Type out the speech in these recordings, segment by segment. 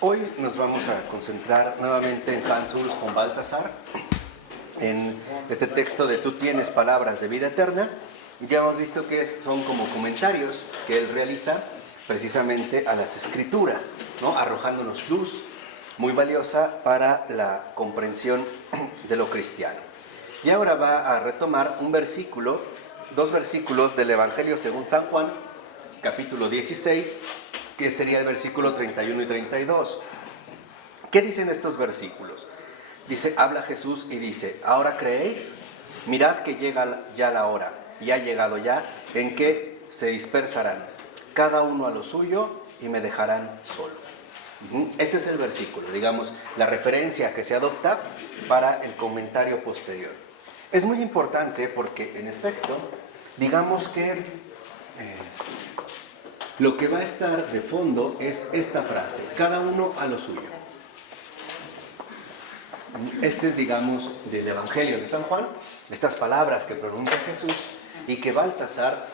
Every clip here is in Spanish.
Hoy nos vamos a concentrar nuevamente en Hans Urs von Balthasar, en este texto de Tú tienes palabras de vida eterna. Ya hemos visto que son como comentarios que él realiza precisamente a las escrituras, ¿no? Arrojándonos luz muy valiosa para la comprensión de lo cristiano. Y ahora va a retomar dos versículos del Evangelio según San Juan, capítulo 16, que sería el versículo 31 y 32. ¿Qué dicen estos versículos? Dice, habla Jesús y dice, ¿ahora creéis? Mirad que llega ya la hora, y ha llegado ya, en que se dispersarán, cada uno a lo suyo, y me dejarán solo. Este es el versículo, digamos, la referencia que se adopta para el comentario posterior. Es muy importante porque, en efecto, digamos que lo que va a estar de fondo es esta frase, cada uno a lo suyo. Este es, digamos, del Evangelio de San Juan, estas palabras que pronuncia Jesús y que Balthasar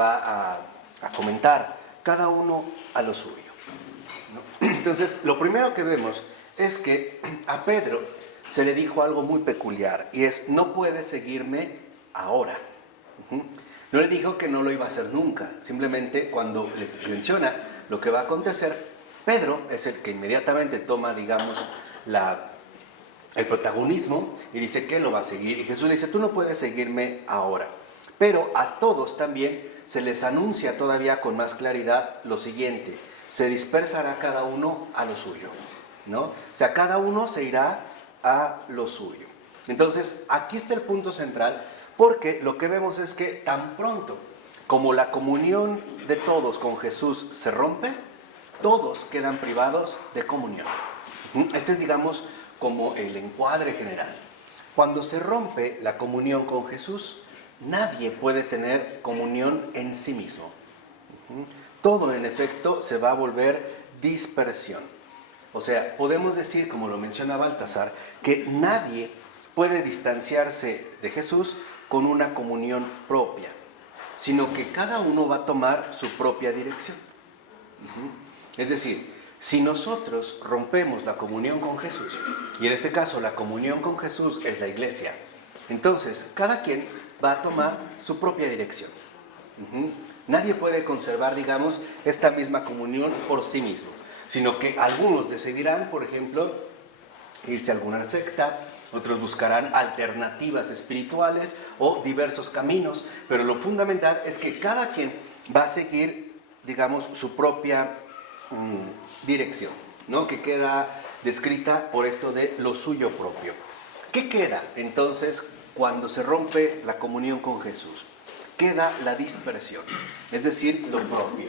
va a comentar, cada uno a lo suyo, ¿no? Entonces, lo primero que vemos es que a Pedro se le dijo algo muy peculiar, y es, no puedes seguirme ahora. No le dijo que no lo iba a hacer nunca, simplemente cuando les menciona lo que va a acontecer, Pedro es el que inmediatamente toma, digamos, el protagonismo y dice que lo va a seguir. Y Jesús le dice, tú no puedes seguirme ahora. Pero a todos también se les anuncia todavía con más claridad lo siguiente, se dispersará cada uno a lo suyo, ¿no? O sea, cada uno se irá a lo suyo. Entonces, aquí está el punto central, porque lo que vemos es que tan pronto como la comunión de todos con Jesús se rompe, todos quedan privados de comunión. Este es, digamos, como el encuadre general. Cuando se rompe la comunión con Jesús, nadie puede tener comunión en sí mismo. Todo, en efecto, se va a volver dispersión. O sea, podemos decir, como lo menciona Balthasar, que nadie puede distanciarse de Jesús con una comunión propia, sino que cada uno va a tomar su propia dirección. Es decir, si nosotros rompemos la comunión con Jesús, y en este caso la comunión con Jesús es la iglesia, entonces cada quien va a tomar su propia dirección. Nadie puede conservar, digamos, esta misma comunión por sí mismo, sino que algunos decidirán, por ejemplo, irse a alguna secta, otros buscarán alternativas espirituales o diversos caminos, pero lo fundamental es que cada quien va a seguir, digamos, su propia dirección, ¿no? Que queda descrita por esto de lo suyo propio. ¿Qué queda entonces cuando se rompe la comunión con Jesús? Queda la dispersión, es decir, lo propio,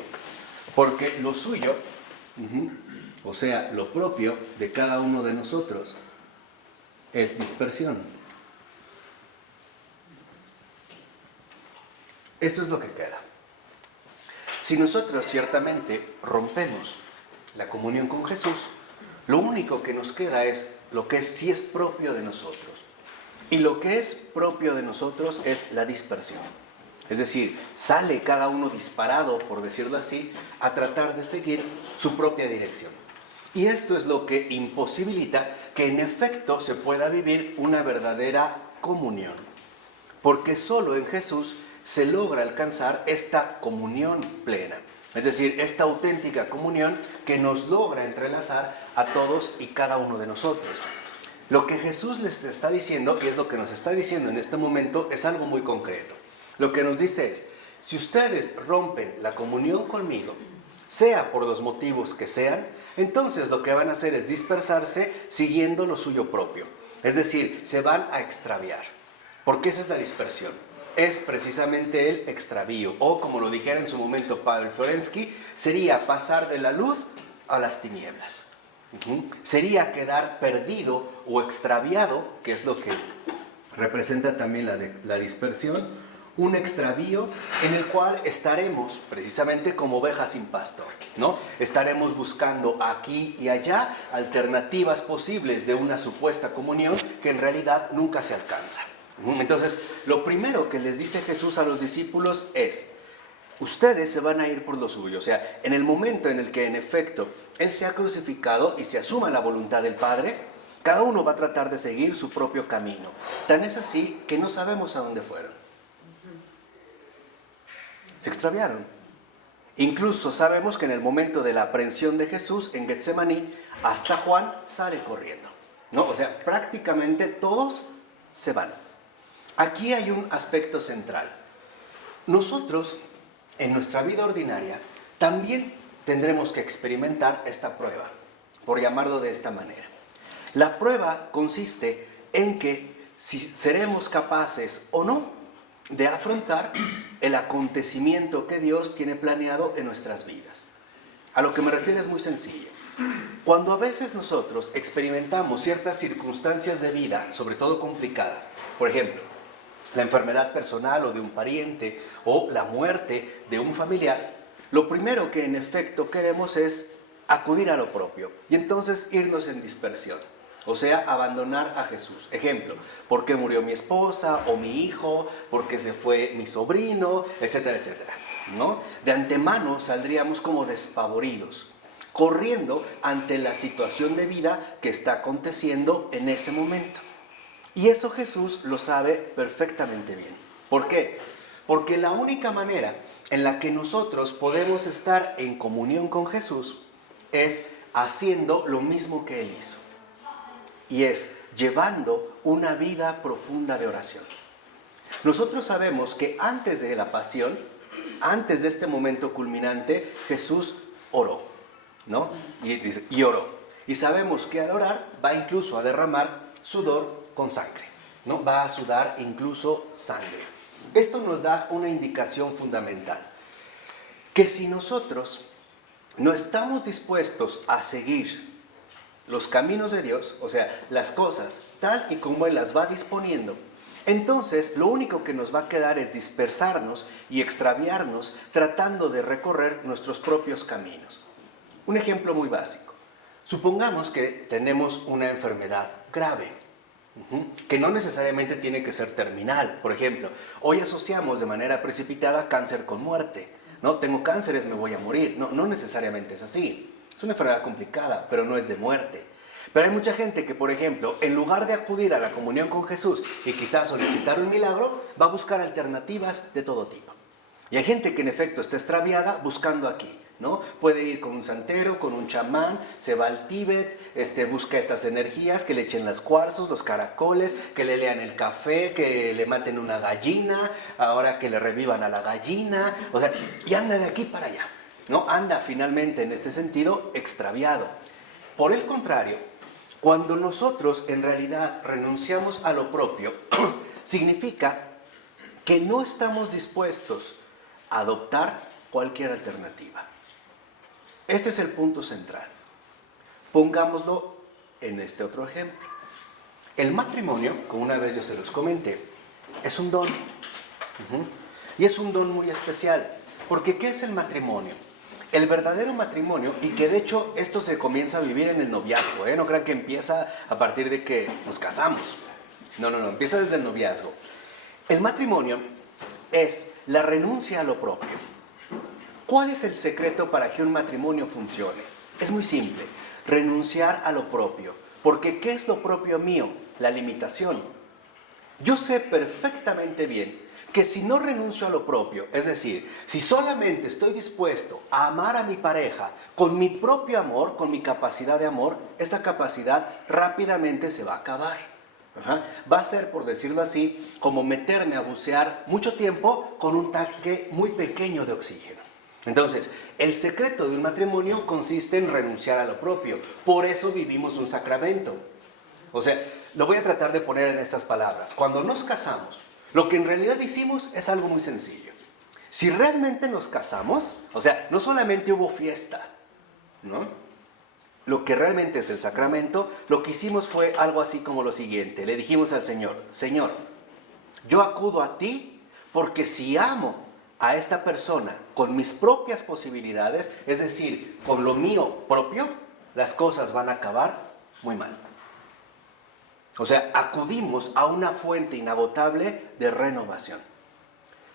porque lo suyo, o sea, lo propio de cada uno de nosotros, es dispersión. Esto es lo que queda. Si nosotros ciertamente rompemos la comunión con Jesús, lo único que nos queda es lo que sí es propio de nosotros. Y lo que es propio de nosotros es la dispersión. Es decir, sale cada uno disparado, por decirlo así, a tratar de seguir su propia dirección. Y esto es lo que imposibilita que en efecto se pueda vivir una verdadera comunión. Porque solo en Jesús se logra alcanzar esta comunión plena. Es decir, esta auténtica comunión que nos logra entrelazar a todos y cada uno de nosotros. Lo que Jesús les está diciendo, y es lo que nos está diciendo en este momento, es algo muy concreto. Lo que nos dice es, si ustedes rompen la comunión conmigo, sea por los motivos que sean, entonces lo que van a hacer es dispersarse siguiendo lo suyo propio. Es decir, se van a extraviar. Porque esa es la dispersión. Es precisamente el extravío, o como lo dijera en su momento Pavel Florensky, sería pasar de la luz a las tinieblas. Sería quedar perdido o extraviado, que es lo que representa también la dispersión, un extravío en el cual estaremos precisamente como ovejas sin pastor, ¿no? Estaremos buscando aquí y allá alternativas posibles de una supuesta comunión que en realidad nunca se alcanza. Entonces, lo primero que les dice Jesús a los discípulos es, ustedes se van a ir por lo suyo. O sea, en el momento en el que en efecto Él se ha crucificado y se asuma la voluntad del Padre, cada uno va a tratar de seguir su propio camino. Tan es así que no sabemos a dónde fueron. Se extraviaron. Incluso sabemos que en el momento de la aprehensión de Jesús en Getsemaní, hasta Juan sale corriendo, ¿no? O sea, prácticamente todos se van. Aquí hay un aspecto central. Nosotros, en nuestra vida ordinaria, también tendremos que experimentar esta prueba, por llamarlo de esta manera. La prueba consiste en que si seremos capaces o no de afrontar el acontecimiento que Dios tiene planeado en nuestras vidas. A lo que me refiero es muy sencillo. Cuando a veces nosotros experimentamos ciertas circunstancias de vida, sobre todo complicadas, por ejemplo, la enfermedad personal o de un pariente o la muerte de un familiar, lo primero que en efecto queremos es acudir a lo propio y entonces irnos en dispersión. O sea, abandonar a Jesús. Ejemplo, ¿por qué murió mi esposa o mi hijo? ¿Por qué se fue mi sobrino? Etcétera, etcétera, ¿no? De antemano saldríamos como despavoridos, corriendo ante la situación de vida que está aconteciendo en ese momento. Y eso Jesús lo sabe perfectamente bien. ¿Por qué? Porque la única manera en la que nosotros podemos estar en comunión con Jesús es haciendo lo mismo que Él hizo. Y es llevando una vida profunda de oración. Nosotros sabemos que antes de la pasión, antes de este momento culminante, Jesús oró, ¿no? Y oró. Y sabemos que al orar va incluso a derramar sudor con sangre, ¿no? Va a sudar incluso sangre. Esto nos da una indicación fundamental, que si nosotros no estamos dispuestos a seguir los caminos de Dios, o sea, las cosas tal y como Él las va disponiendo, entonces lo único que nos va a quedar es dispersarnos y extraviarnos tratando de recorrer nuestros propios caminos. Un ejemplo muy básico. Supongamos que tenemos una enfermedad grave, que no necesariamente tiene que ser terminal. Por ejemplo, hoy asociamos de manera precipitada cáncer con muerte, ¿no? Tengo cánceres, me voy a morir. No necesariamente es así. Es una enfermedad complicada, pero no es de muerte. Pero hay mucha gente que, por ejemplo, en lugar de acudir a la comunión con Jesús y quizás solicitar un milagro, va a buscar alternativas de todo tipo. Y hay gente que en efecto está extraviada buscando aquí, ¿no? Puede ir con un santero, con un chamán, se va al Tíbet, busca estas energías, que le echen los cuarzos, los caracoles, que le lean el café, que le maten una gallina, ahora que le revivan a la gallina, o sea, y anda de aquí para allá, ¿no? Anda finalmente en este sentido extraviado. Por el contrario, cuando nosotros en realidad renunciamos a lo propio, significa que no estamos dispuestos a adoptar cualquier alternativa. Este es el punto central. Pongámoslo en este otro ejemplo. El matrimonio, como una vez yo se los comenté, es un don. Y es un don muy especial. Porque ¿qué es el matrimonio? El verdadero matrimonio, y que de hecho esto se comienza a vivir en el noviazgo, no crean que empieza a partir de que nos casamos. No, empieza desde el noviazgo. El matrimonio es la renuncia a lo propio. ¿Cuál es el secreto para que un matrimonio funcione? Es muy simple, renunciar a lo propio. Porque ¿qué es lo propio mío? La limitación. Yo sé perfectamente bien que si no renuncio a lo propio, es decir, si solamente estoy dispuesto a amar a mi pareja con mi propio amor, con mi capacidad de amor, esta capacidad rápidamente se va a acabar. Va a ser, por decirlo así, como meterme a bucear mucho tiempo con un tanque muy pequeño de oxígeno. Entonces, el secreto de un matrimonio consiste en renunciar a lo propio. Por eso vivimos un sacramento. O sea, lo voy a tratar de poner en estas palabras. Cuando nos casamos, lo que en realidad hicimos es algo muy sencillo. Si realmente nos casamos, o sea, no solamente hubo fiesta, ¿no? Lo que realmente es el sacramento, lo que hicimos fue algo así como lo siguiente. Le dijimos al Señor, Señor, yo acudo a ti porque si amo a esta persona con mis propias posibilidades, es decir, con lo mío propio, las cosas van a acabar muy mal. O sea, acudimos a una fuente inagotable de renovación.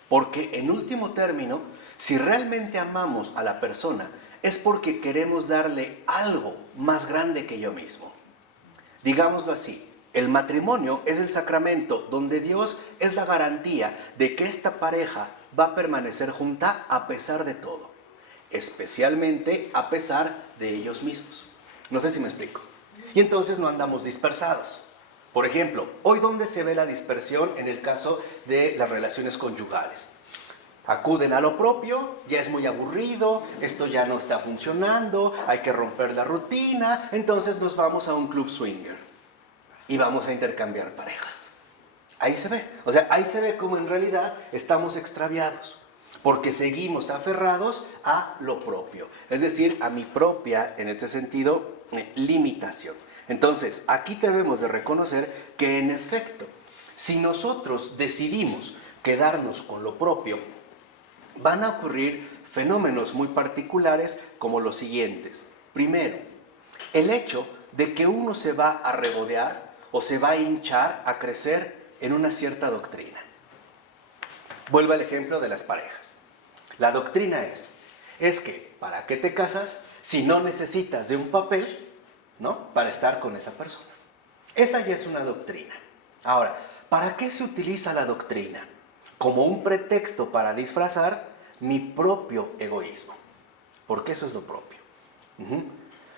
Porque en último término, Si realmente amamos a la persona, es porque queremos darle algo más grande que yo mismo. Digámoslo así, el matrimonio es el sacramento donde Dios es la garantía de que esta pareja va a permanecer junta a pesar de todo, especialmente a pesar de ellos mismos. No sé si me explico. Y entonces no andamos dispersados. Por ejemplo, hoy ¿dónde se ve la dispersión en el caso de las relaciones conyugales? Acuden a lo propio, ya es muy aburrido, esto ya no está funcionando, hay que romper la rutina, entonces nos vamos a un club swinger y vamos a intercambiar parejas. Ahí se ve, o sea, ahí se ve cómo en realidad estamos extraviados, porque seguimos aferrados a lo propio, es decir, a mi propia, en este sentido, limitación. Entonces, aquí debemos de reconocer que en efecto, si nosotros decidimos quedarnos con lo propio, van a ocurrir fenómenos muy particulares como los siguientes. Primero, el hecho de que uno se va a regodear o se va a hinchar, a crecer en una cierta doctrina. Vuelvo al ejemplo de las parejas. La doctrina es que ¿para qué te casas si no necesitas de un papel, ¿no?, para estar con esa persona? Esa ya es una doctrina. Ahora, ¿para qué se utiliza la doctrina? Como un pretexto para disfrazar mi propio egoísmo, porque eso es lo propio.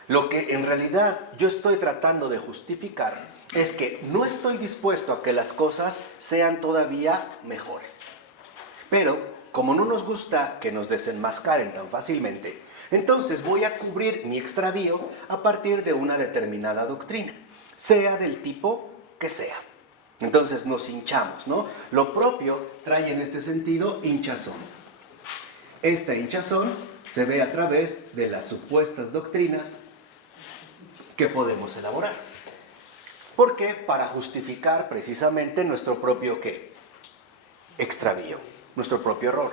Lo que en realidad yo estoy tratando de justificar es que no estoy dispuesto a que las cosas sean todavía mejores. Pero, como no nos gusta que nos desenmascaren tan fácilmente, entonces voy a cubrir mi extravío a partir de una determinada doctrina, sea del tipo que sea. Entonces nos hinchamos, ¿no? Lo propio trae en este sentido hinchazón. Esta hinchazón se ve a través de las supuestas doctrinas que podemos elaborar. ¿Por qué? Para justificar precisamente nuestro propio ¿qué? Extravío, nuestro propio error.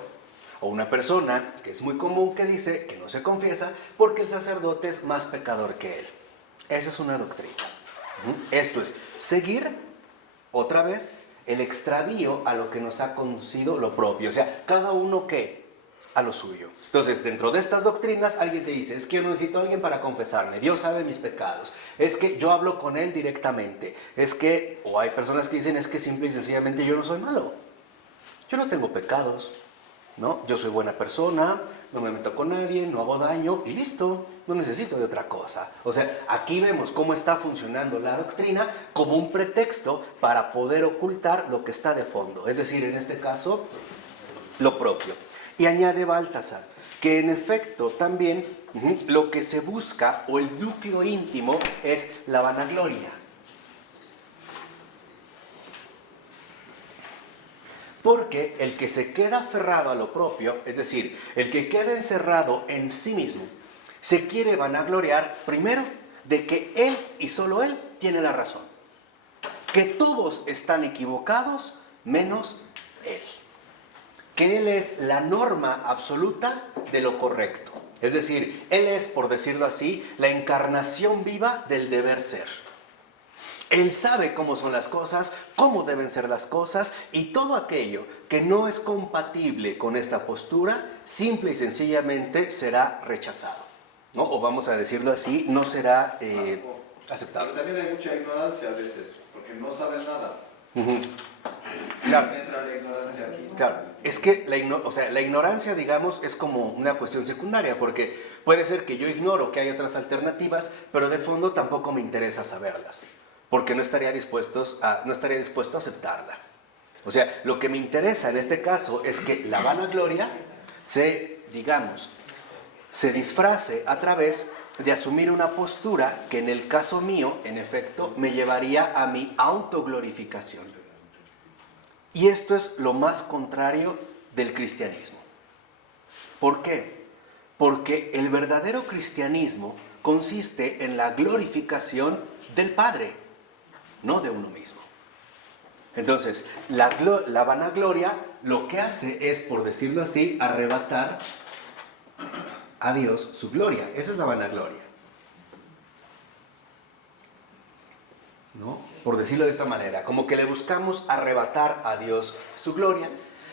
O una persona que es muy común que dice que no se confiesa porque el sacerdote es más pecador que él. Esa es una doctrina. Esto es seguir otra vez el extravío a lo que nos ha conducido lo propio. O sea, cada uno ¿qué? A lo suyo. Entonces, dentro de estas doctrinas, alguien te dice, es que yo no necesito a alguien para confesarme, Dios sabe mis pecados, es que yo hablo con Él directamente, es que, o hay personas que dicen, es que simple y sencillamente yo no soy malo, yo no tengo pecados, ¿no? Yo soy buena persona, no me meto con nadie, no hago daño y listo, no necesito de otra cosa. O sea, aquí vemos cómo está funcionando la doctrina como un pretexto para poder ocultar lo que está de fondo, es decir, en este caso, lo propio. Y añade Baltasar que en efecto también lo que se busca o el núcleo íntimo es la vanagloria. Porque el que se queda aferrado a lo propio, es decir, el que queda encerrado en sí mismo, se quiere vanagloriar primero de que él y solo él tiene la razón. Que todos están equivocados menos él. Que él es la norma absoluta de lo correcto. Es decir, él es, por decirlo así, la encarnación viva del deber ser. Él sabe cómo son las cosas, cómo deben ser las cosas, y todo aquello que no es compatible con esta postura, simple y sencillamente será rechazado, ¿no? O vamos a decirlo así, no será aceptado. Pero también hay mucha ignorancia a veces, porque no saben nada. Claro. Entra la ignorancia aquí. Claro, es que la ignorancia, digamos, es como una cuestión secundaria, porque puede ser que yo ignoro que hay otras alternativas, pero de fondo tampoco me interesa saberlas, porque no estaría dispuesto a aceptarla. O sea, lo que me interesa en este caso es que la vanagloria se disfrace a través de asumir una postura que en el caso mío, en efecto, me llevaría a mi autoglorificación. Y esto es lo más contrario del cristianismo. ¿Por qué? Porque el verdadero cristianismo consiste en la glorificación del Padre, no de uno mismo. Entonces, la vanagloria lo que hace es, por decirlo así, arrebatar a Dios su gloria. Esa es la vanagloria, ¿no? Por decirlo de esta manera, como que le buscamos arrebatar a Dios su gloria,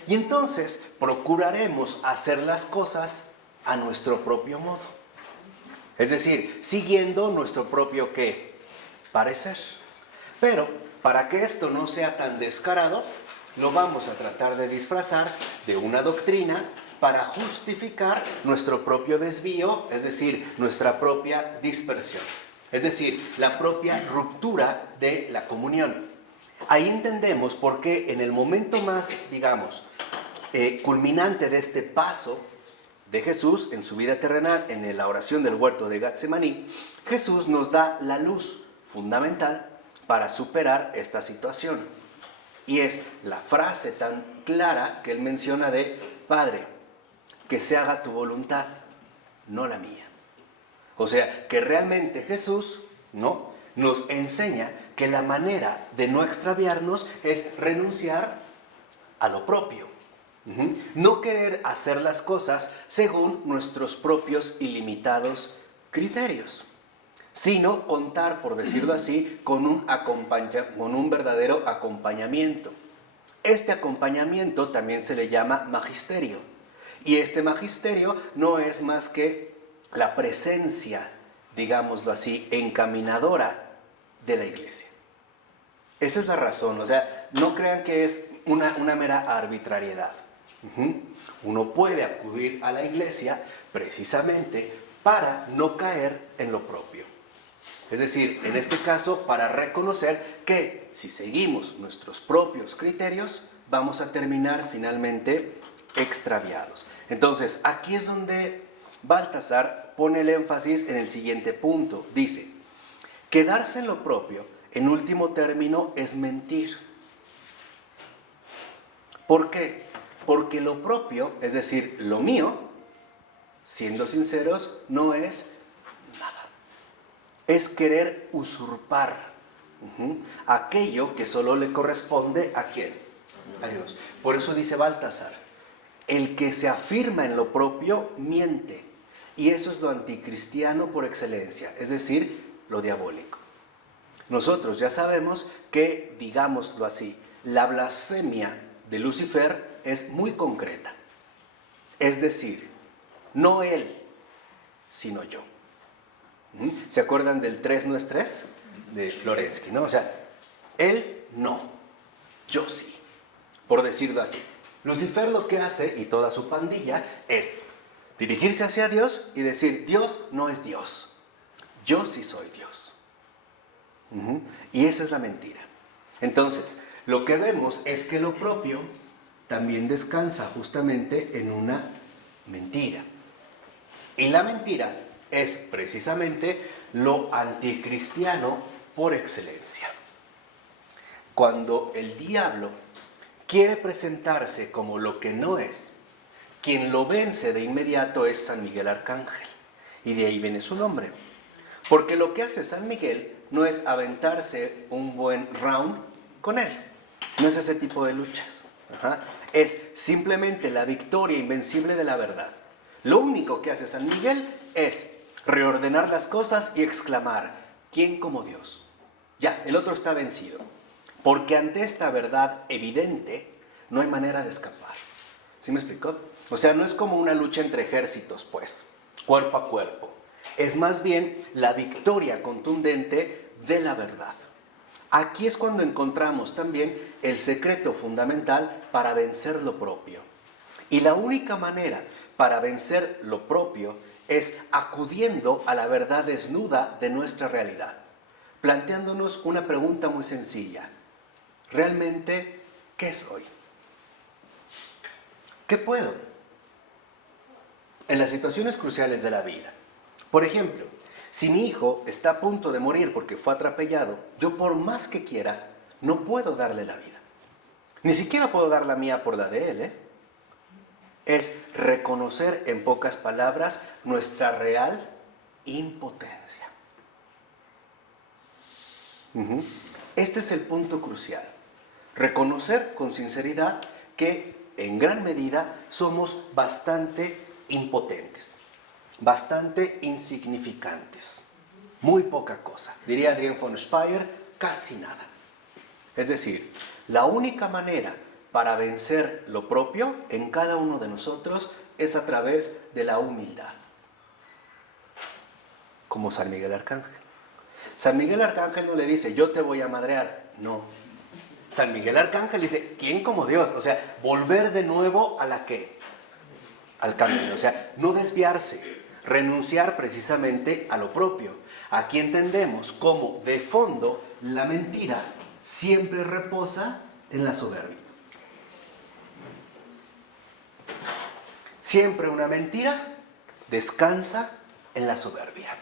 Y entonces procuraremos hacer las cosas a nuestro propio modo. Es decir, siguiendo nuestro propio ¿qué? Parecer. Pero para que esto no sea tan descarado, lo vamos a tratar de disfrazar de una doctrina para justificar nuestro propio desvío, es decir, nuestra propia dispersión. Es decir, la propia ruptura de la comunión. Ahí entendemos por qué en el momento más, digamos, culminante de este paso de Jesús en su vida terrenal, en la oración del huerto de Getsemaní, Jesús nos da la luz fundamental para superar esta situación. Y es la frase tan clara que él menciona de: Padre, que se haga tu voluntad, no la mía. O sea, que realmente Jesús, ¿no?, nos enseña que la manera de no extraviarnos es renunciar a lo propio. No querer hacer las cosas según nuestros propios ilimitados criterios, sino contar, por decirlo así, con un verdadero acompañamiento. Este acompañamiento también se le llama magisterio. Y este magisterio no es más que la presencia, digámoslo así, encaminadora de la iglesia. Esa es la razón, o sea, no crean que es una mera arbitrariedad. Uno puede acudir a la iglesia precisamente para no caer en lo propio. Es decir, en este caso, para reconocer que si seguimos nuestros propios criterios, vamos a terminar finalmente extraviados. Entonces, aquí es donde Baltasar pone el énfasis en el siguiente punto. Dice: quedarse en lo propio, en último término, es mentir. ¿Por qué? Porque lo propio, es decir, lo mío, siendo sinceros, no es nada. Es querer usurpar aquello que solo le corresponde ¿a quién? A Dios. Por eso dice Baltasar: el que se afirma en lo propio miente. Y eso es lo anticristiano por excelencia, es decir, lo diabólico. Nosotros ya sabemos que, digámoslo así, la blasfemia de Lucifer es muy concreta. Es decir, no él, sino yo. ¿Se acuerdan del 3 no es 3? De Florensky, ¿no? O sea, él no, yo sí, por decirlo así. Lucifer lo que hace, y toda su pandilla, es dirigirse hacia Dios y decir: Dios no es Dios, yo sí soy Dios. Y esa es la mentira. Entonces, lo que vemos es que lo propio también descansa justamente en una mentira. Y la mentira es precisamente lo anticristiano por excelencia. Cuando el diablo quiere presentarse como lo que no es, quien lo vence de inmediato es San Miguel Arcángel. Y de ahí viene su nombre. Porque lo que hace San Miguel no es aventarse un buen round con él. No es ese tipo de luchas. Es simplemente la victoria invencible de la verdad. Lo único que hace San Miguel es reordenar las cosas y exclamar: ¿quién como Dios? Ya, el otro está vencido. Porque ante esta verdad evidente no hay manera de escapar. ¿Sí me explicó? O sea, no es como una lucha entre ejércitos, pues, cuerpo a cuerpo. Es más bien la victoria contundente de la verdad. Aquí es cuando encontramos también el secreto fundamental para vencer lo propio. Y la única manera para vencer lo propio es acudiendo a la verdad desnuda de nuestra realidad, planteándonos una pregunta muy sencilla: ¿realmente qué soy? ¿Qué puedo? En las situaciones cruciales de la vida. Por ejemplo, si mi hijo está a punto de morir porque fue atropellado, yo por más que quiera, no puedo darle la vida. Ni siquiera puedo dar la mía por la de él, Es reconocer, en pocas palabras, nuestra real impotencia. Este es el punto crucial. Reconocer con sinceridad que en gran medida somos bastante impotentes, bastante insignificantes, muy poca cosa. Diría Adrián von Speyer, casi nada. Es decir, la única manera para vencer lo propio en cada uno de nosotros es a través de la humildad. Como San Miguel Arcángel. San Miguel Arcángel no le dice, yo te voy a madrear. No. San Miguel Arcángel dice, ¿quién como Dios? O sea, volver de nuevo a la qué? Al camino. O sea, no desviarse, renunciar precisamente a lo propio. Aquí entendemos cómo de fondo la mentira siempre reposa en la soberbia. Siempre una mentira descansa en la soberbia.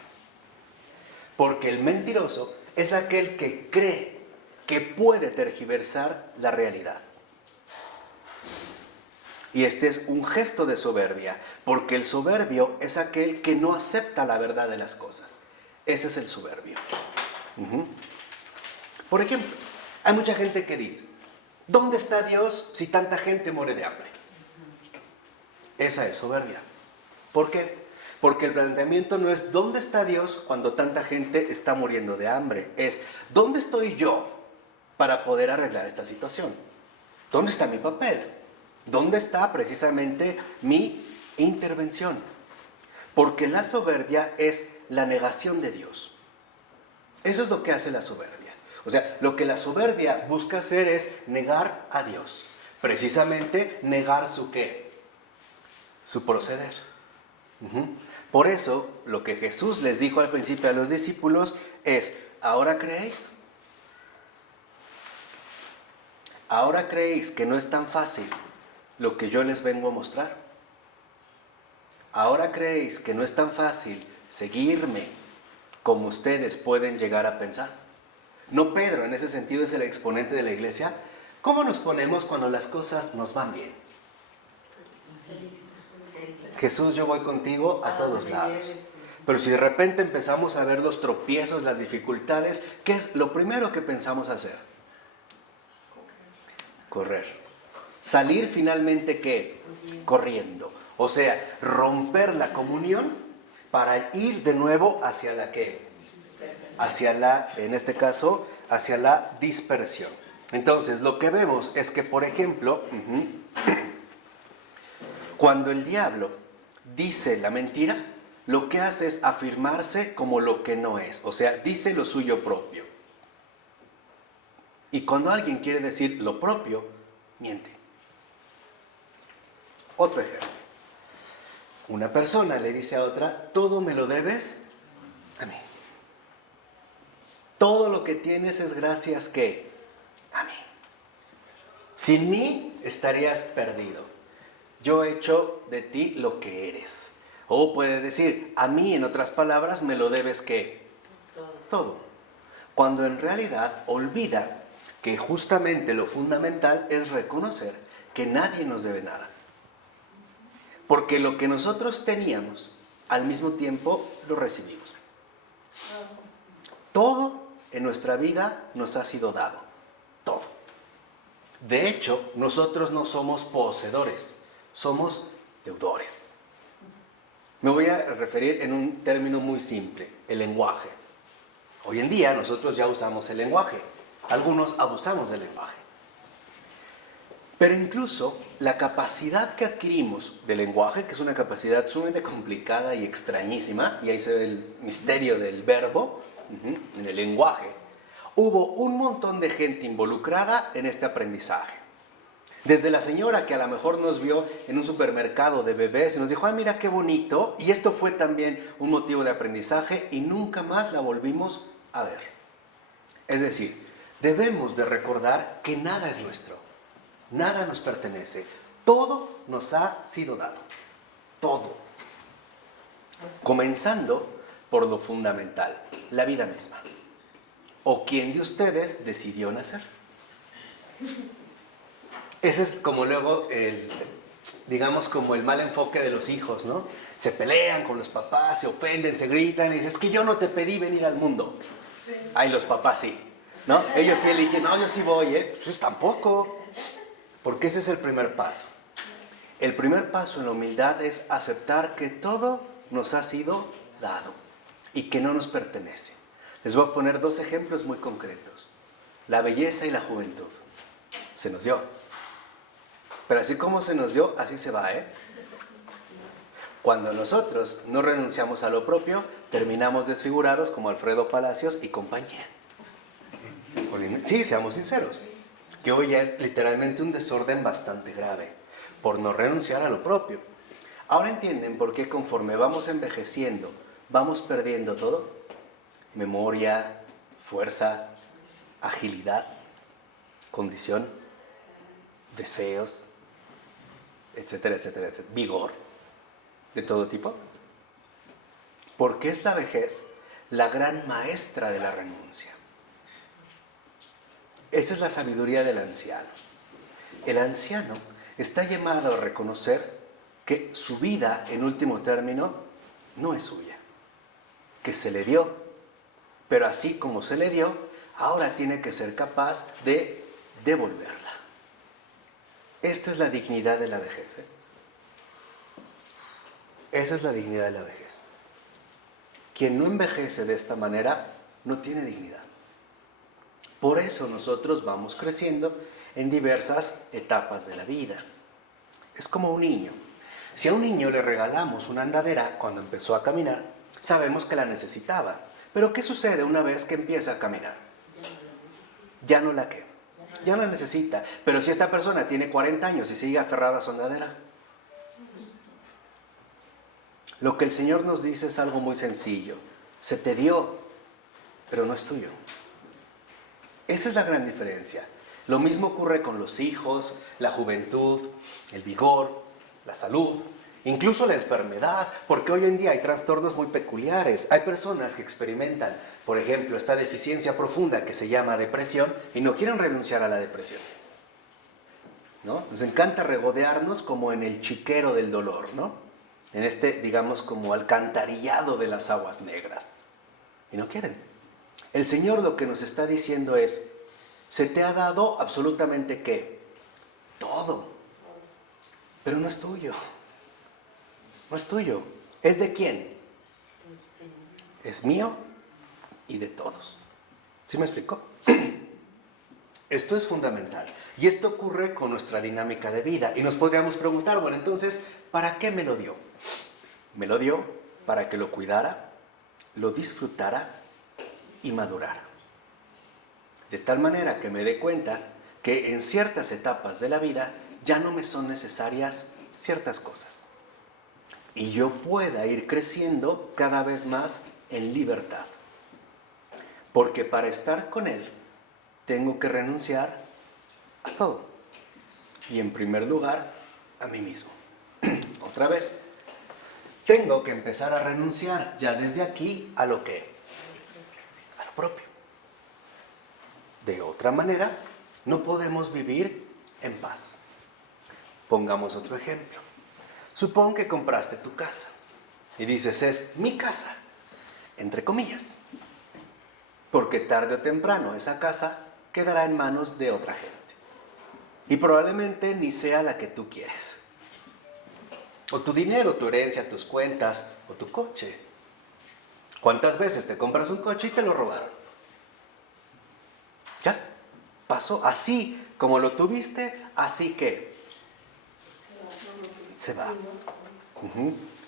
Porque el mentiroso es aquel que cree que puede tergiversar la realidad. Y este es un gesto de soberbia, porque el soberbio es aquel que no acepta la verdad de las cosas. Ese es el soberbio. Por ejemplo, hay mucha gente que dice, ¿dónde está Dios si tanta gente muere de hambre? Esa es soberbia. ¿Por qué? Porque el planteamiento no es ¿dónde está Dios cuando tanta gente está muriendo de hambre? Es ¿dónde estoy yo para poder arreglar esta situación? ¿Dónde está mi papel? ¿Dónde está precisamente mi intervención? Porque la soberbia es la negación de Dios. Eso es lo que hace la soberbia. O sea, lo que la soberbia busca hacer es negar a Dios. Precisamente negar su ¿qué? Su proceder. Por eso, lo que Jesús les dijo al principio a los discípulos es, ¿ahora creéis? ¿Ahora creéis que no es tan fácil lo que yo les vengo a mostrar? ¿Ahora creéis que no es tan fácil seguirme como ustedes pueden llegar a pensar? No, Pedro en ese sentido es el exponente de la iglesia. ¿Cómo nos ponemos cuando las cosas nos van bien? Jesús, yo voy contigo a todos lados. Pero si de repente empezamos a ver los tropiezos, las dificultades, ¿qué es lo primero que pensamos hacer? Correr. Salir finalmente, ¿qué? Corriendo. O sea, romper la comunión para ir de nuevo hacia la ¿qué? Hacia la, en este caso, hacia la dispersión. Entonces, lo que vemos es que, por ejemplo, cuando el diablo dice la mentira, lo que hace es afirmarse como lo que no es. O sea, dice lo suyo propio. Y cuando alguien quiere decir lo propio, miente. Otro ejemplo. Una persona le dice a otra, todo me lo debes a mí. Todo lo que tienes es gracias ¿qué? A mí. Sin mí estarías perdido. Yo he hecho de ti lo que eres. O puede decir, a mí, en otras palabras, me lo debes ¿qué? Todo. Cuando en realidad olvida que justamente lo fundamental es reconocer que nadie nos debe nada. Porque lo que nosotros teníamos, al mismo tiempo lo recibimos. Todo en nuestra vida nos ha sido dado. Todo. De hecho, nosotros no somos poseedores, somos deudores. Me voy a referir en un término muy simple, el lenguaje. Hoy en día nosotros ya usamos el lenguaje. Algunos abusamos del lenguaje. Pero incluso la capacidad que adquirimos del lenguaje, que es una capacidad sumamente complicada y extrañísima, y ahí se ve el misterio del verbo, en el lenguaje, hubo un montón de gente involucrada en este aprendizaje. Desde la señora que a lo mejor nos vio en un supermercado de bebés y nos dijo, mira qué bonito, y esto fue también un motivo de aprendizaje y nunca más la volvimos a ver. Es decir, debemos de recordar que nada es nuestro, nada nos pertenece, todo nos ha sido dado, todo. Comenzando por lo fundamental, la vida misma. ¿O quién de ustedes decidió nacer? Ese es como luego, digamos, como el mal enfoque de los hijos, ¿no? Se pelean con los papás, se ofenden, se gritan y dicen, es que yo no te pedí venir al mundo. Ay, los papás sí, ¿no? Ellos sí eligen, no, yo sí voy, Pues tampoco. Porque ese es el primer paso. El primer paso en la humildad es aceptar que todo nos ha sido dado y que no nos pertenece. Les voy a poner 2 ejemplos muy concretos. La belleza y la juventud. Se nos dio. Pero así como se nos dio, así se va, ¿eh? Cuando nosotros no renunciamos a lo propio, terminamos desfigurados como Alfredo Palacios y compañía. Sí, seamos sinceros, que hoy ya es literalmente un desorden bastante grave, por no renunciar a lo propio. Ahora entienden por qué conforme vamos envejeciendo, vamos perdiendo todo. Memoria, fuerza, agilidad, condición, deseos, etcétera, etcétera, etcétera, vigor, de todo tipo. Porque es la vejez la gran maestra de la renuncia. Esa es la sabiduría del anciano. El anciano está llamado a reconocer que su vida, en último término, no es suya, que se le dio, pero así como se le dio, ahora tiene que ser capaz de devolverla. Esta es la dignidad de la vejez, ¿eh? Esa es la dignidad de la vejez. Quien no envejece de esta manera no tiene dignidad. Por eso nosotros vamos creciendo en diversas etapas de la vida. Es como un niño. Si a un niño le regalamos una andadera cuando empezó a caminar, sabemos que la necesitaba. Pero ¿qué sucede una vez que empieza a caminar? Ya no la ¿qué? Ya no la necesita. Pero si esta persona tiene 40 años y sigue aferrada a su andadera, lo que el Señor nos dice es algo muy sencillo. Se te dio, pero no es tuyo. Esa es la gran diferencia. Lo mismo ocurre con los hijos, la juventud, el vigor, la salud, incluso la enfermedad, porque hoy en día hay trastornos muy peculiares. Hay personas que experimentan, por ejemplo, esta deficiencia profunda que se llama depresión y no quieren renunciar a la depresión, ¿no? Nos encanta regodearnos como en el chiquero del dolor, ¿no? En este, digamos, como alcantarillado de las aguas negras. Y no quieren. El Señor lo que nos está diciendo es, se te ha dado absolutamente ¿qué? Todo. Pero no es tuyo. No es tuyo. ¿Es de quién? Es mío y de todos. ¿Sí me explico? Esto es fundamental. Y esto ocurre con nuestra dinámica de vida. Y nos podríamos preguntar, bueno, entonces, ¿para qué me lo dio? Me lo dio para que lo cuidara, lo disfrutara y madurara. De tal manera que me dé cuenta que en ciertas etapas de la vida ya no me son necesarias ciertas cosas. Y yo pueda ir creciendo cada vez más en libertad. Porque para estar con Él tengo que renunciar a todo. Y en primer lugar, a mí mismo. Otra vez, tengo que empezar a renunciar ya desde aquí a lo que a lo propio. De otra manera, no podemos vivir en paz. Pongamos otro ejemplo. Supón que compraste tu casa y dices, es mi casa, entre comillas, porque tarde o temprano esa casa quedará en manos de otra gente y probablemente ni sea la que tú quieres. O tu dinero, tu herencia, tus cuentas o tu coche. ¿Cuántas veces te compras un coche y te lo robaron? Ya, pasó. Así como lo tuviste, así que se va.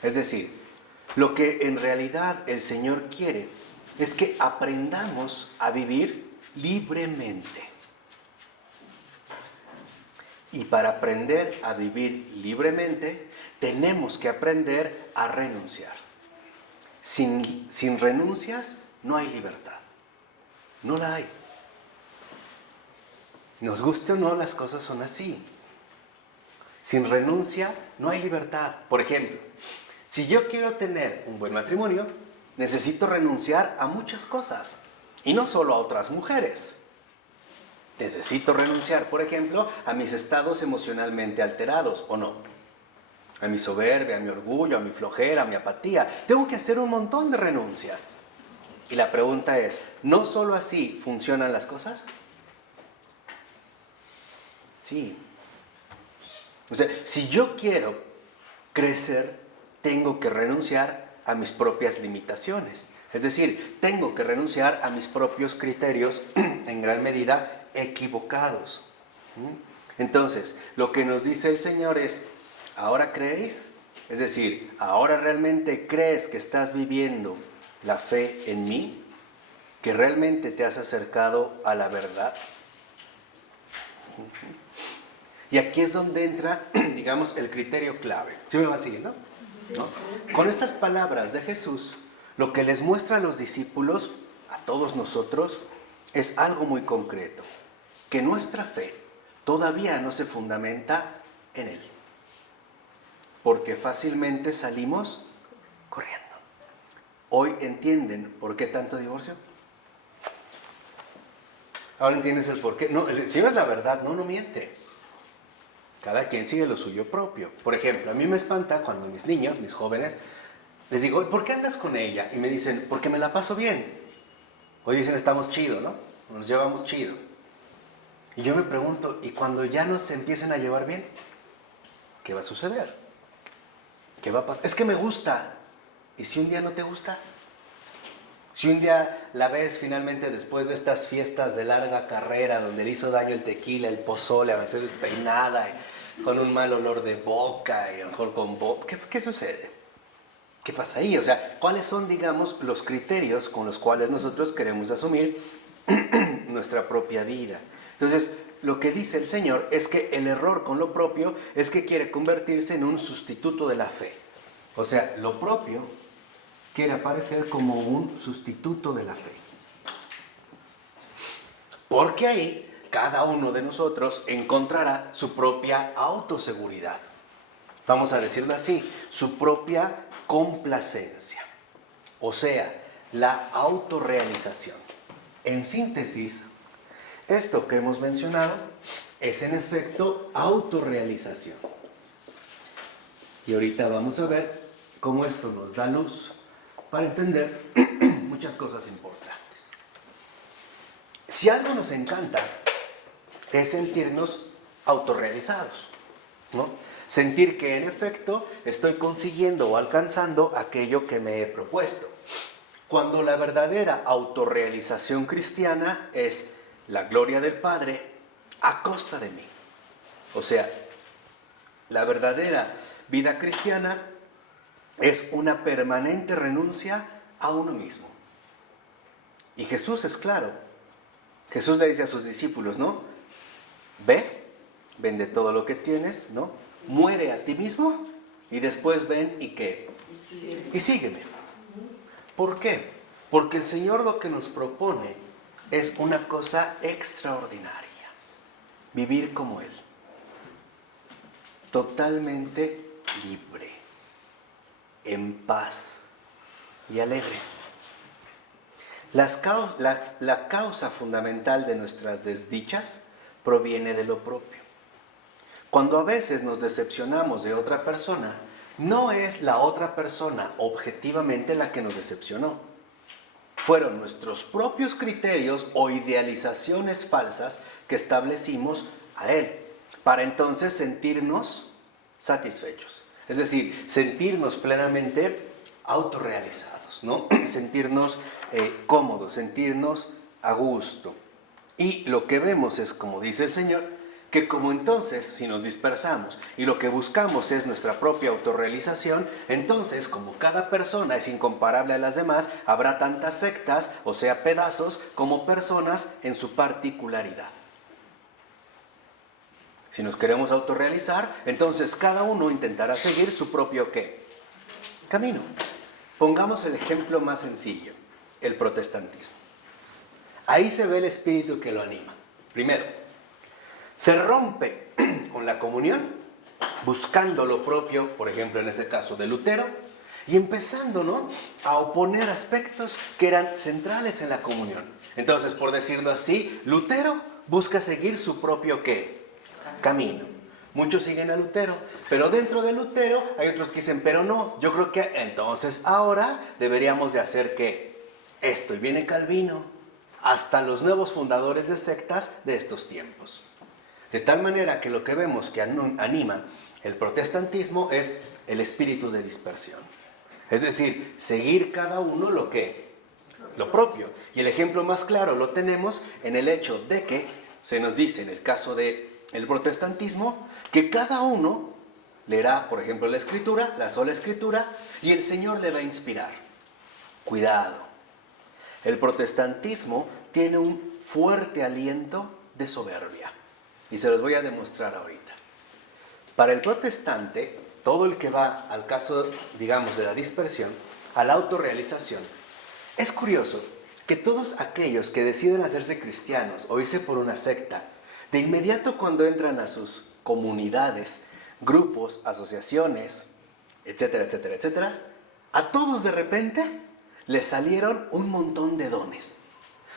Es decir, lo que en realidad el Señor quiere es que aprendamos a vivir libremente. Y para aprender a vivir libremente, tenemos que aprender a renunciar. Sin renuncias no hay libertad. No la hay. Nos guste o no, las cosas son así. Sin renuncia no hay libertad. Por ejemplo, si yo quiero tener un buen matrimonio, necesito renunciar a muchas cosas. Y no solo a otras mujeres. Necesito renunciar, por ejemplo, a mis estados emocionalmente alterados, ¿o no? A mi soberbia, a mi orgullo, a mi flojera, a mi apatía. Tengo que hacer un montón de renuncias. Y la pregunta es, ¿no solo así funcionan las cosas? Sí. O sea, si yo quiero crecer, tengo que renunciar a mis propias limitaciones. Es decir, tengo que renunciar a mis propios criterios en gran medida equivocados. Entonces, lo que nos dice el Señor es, ¿ahora creéis? Es decir, ¿ahora realmente crees que estás viviendo la fe en mí? ¿Que realmente te has acercado a la verdad? Y aquí es donde entra, digamos, el criterio clave. ¿Sí me van siguiendo? ¿No? Con estas palabras de Jesús, lo que les muestra a los discípulos, a todos nosotros, es algo muy concreto. Que nuestra fe todavía no se fundamenta en Él. Porque fácilmente salimos corriendo. Hoy entienden por qué tanto divorcio. Ahora entiendes el por qué. No, el Señor es la verdad, no miente. Cada quien sigue lo suyo propio. Por ejemplo, a mí me espanta cuando mis niños, mis jóvenes, les digo, ¿por qué andas con ella? Y me dicen, porque me la paso bien. Hoy dicen, estamos chido, ¿no? Nos llevamos chido. Y yo me pregunto, ¿y cuando ya no se empiecen a llevar bien? ¿Qué va a suceder? ¿Qué va a pasar? Es que me gusta. ¿Y si un día no te gusta? Si un día la ves finalmente después de estas fiestas de larga carrera donde le hizo daño el tequila, el pozole, a veces despeinada, con un mal olor de boca y a lo mejor con ¿qué sucede? ¿Qué pasa ahí? O sea, ¿cuáles son, digamos, los criterios con los cuales nosotros queremos asumir nuestra propia vida? Entonces, lo que dice el Señor es que el error con lo propio es que quiere convertirse en un sustituto de la fe. O sea, lo propio quiere aparecer como un sustituto de la fe. Porque ahí cada uno de nosotros encontrará su propia autoseguridad. Vamos a decirlo así, su propia complacencia. O sea, la autorrealización. En síntesis, esto que hemos mencionado es en efecto autorrealización. Y ahorita vamos a ver cómo esto nos da luz para entender muchas cosas importantes. Si algo nos encanta es sentirnos autorrealizados, ¿no? Sentir que en efecto estoy consiguiendo o alcanzando aquello que me he propuesto. Cuando la verdadera autorrealización cristiana es la gloria del Padre a costa de mí. O sea, la verdadera vida cristiana es una permanente renuncia a uno mismo. Y Jesús es claro. Jesús le dice a sus discípulos, ¿no? Ve, vende todo lo que tienes, ¿no? Muere a ti mismo y después ven y ¿qué? Y sígueme. ¿Por qué? Porque el Señor lo que nos propone es una cosa extraordinaria. Vivir como Él. Totalmente libre. En paz y alegre. La causa fundamental de nuestras desdichas proviene de lo propio. Cuando a veces nos decepcionamos de otra persona, no es la otra persona objetivamente la que nos decepcionó. Fueron nuestros propios criterios o idealizaciones falsas que establecimos a él, para entonces sentirnos satisfechos. Es decir, sentirnos plenamente autorrealizados, ¿no? Sentirnos cómodos, sentirnos a gusto. Y lo que vemos es, como dice el Señor, que como entonces, si nos dispersamos y lo que buscamos es nuestra propia autorrealización, entonces, como cada persona es incomparable a las demás, habrá tantas sectas, o sea, pedazos, como personas en su particularidad. Si nos queremos autorrealizar, entonces cada uno intentará seguir su propio ¿qué? Camino. Pongamos el ejemplo más sencillo, el protestantismo. Ahí se ve el espíritu que lo anima. Primero, se rompe con la comunión, buscando lo propio, por ejemplo en este caso de Lutero, y empezando, ¿no?, a oponer aspectos que eran centrales en la comunión. Entonces, por decirlo así, Lutero busca seguir su propio ¿qué? Camino. Muchos siguen a Lutero, pero dentro de Lutero hay otros que dicen, pero no, yo creo que entonces ahora deberíamos de hacer ¿qué? Esto. Y viene Calvino, hasta los nuevos fundadores de sectas de estos tiempos. De tal manera que lo que vemos que anima el protestantismo es el espíritu de dispersión. Es decir, seguir cada uno lo propio. Y el ejemplo más claro lo tenemos en el hecho de que se nos dice en el caso de el protestantismo, que cada uno leerá, por ejemplo, la escritura, la sola escritura, y el Señor le va a inspirar. Cuidado. El protestantismo tiene un fuerte aliento de soberbia. Y se los voy a demostrar ahorita. Para el protestante, todo el que va al caso, digamos, de la dispersión, a la autorrealización, es curioso que todos aquellos que deciden hacerse cristianos o irse por una secta, de inmediato cuando entran a sus comunidades, grupos, asociaciones, etcétera, etcétera, etcétera, a todos de repente les salieron un montón de dones.